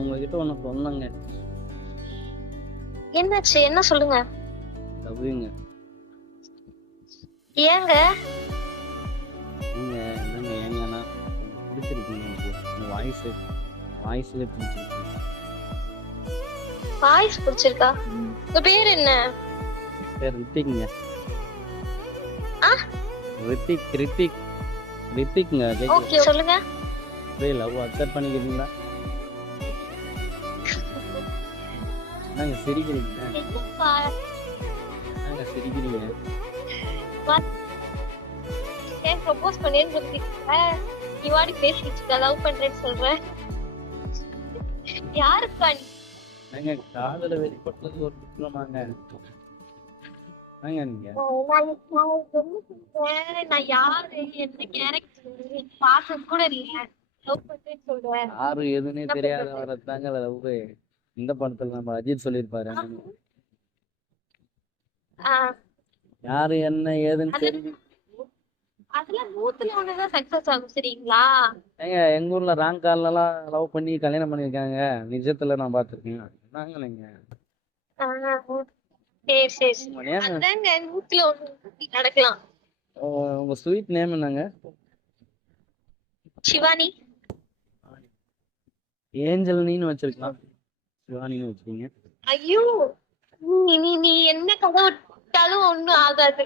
உங்ககிட்ட ஒண்ணு சொன்னங்க. என்னாச்சு? என்ன சொல்லுங்க? லவ்ங்க. ஏங்க? நீங்க என்னங்க ஏங்கன்னா பிடிச்சிருக்கீங்க எனக்கு. உங்க வாய்ஸ்ல பிடிச்சிருக்கு. வாய்ஸ் பிடிச்சிருக்கா? உங்க பேர் என்ன? பேர் ரித்திக்ங்க. ஆ? ரித்திக்ங்க. ஓகே சொல்லுங்க. அப்படியே லவ் அக்செப்ட் பண்ணிக்கிறீங்களா? என்னங்க சிரிக்கிறீங்க? என்னங்க சிரிக்கிறீங்க? ஏன் ப்ரோபோஸ் பண்ணேன்னு சொல்லிருக்கீங்க? இவாடி பேசிட்டு இருக்க, லவ் பண்றேன்னு சொல்றேன். யாருக்கா நீ? என்னங்க காதல வெளிப்பட்டது ஒரு குற்றமாங்க? என்னங்க நீங்க? நான் யாரு, என்ன கேரக்டர் பார்த்தது கூட இல்ல. லவ் பண்றேன்னு சொல்றேன். யாரு எதுன்னே தெரியாத வரதாங்க லவ். இந்த படத்துல நம்ம அஜித் சொல்லியிருப்பாரு. யாரு என்ன ஏதுன்னு தெரிஞ்சு அதெல்லாம் 100ல 1 தான் சக்சஸ் ஆகும், சரிங்களா? ஏங்க எங்க ஊர்ல ராங் கால்ல எல்லாம் லவ் பண்ணி கல்யாணம் பண்ணிருக்காங்க. நிஜத்துல நான் பாத்துருக்கேன். என்னங்க நீங்க? சரி சரி, அதாங்க 100ல 1 நடக்கலாம். உங்க ஸ்வீட் நேம் என்னங்க? சிவானி. ஏஞ்சல்னின்னு வச்சிருக்கலாம். சிவானின்னு வச்சிருக்கீங்க. ஐயோ, நீ நீ நீ என்ன கதை விட்டாலும் ஒண்ணும் ஆகாது.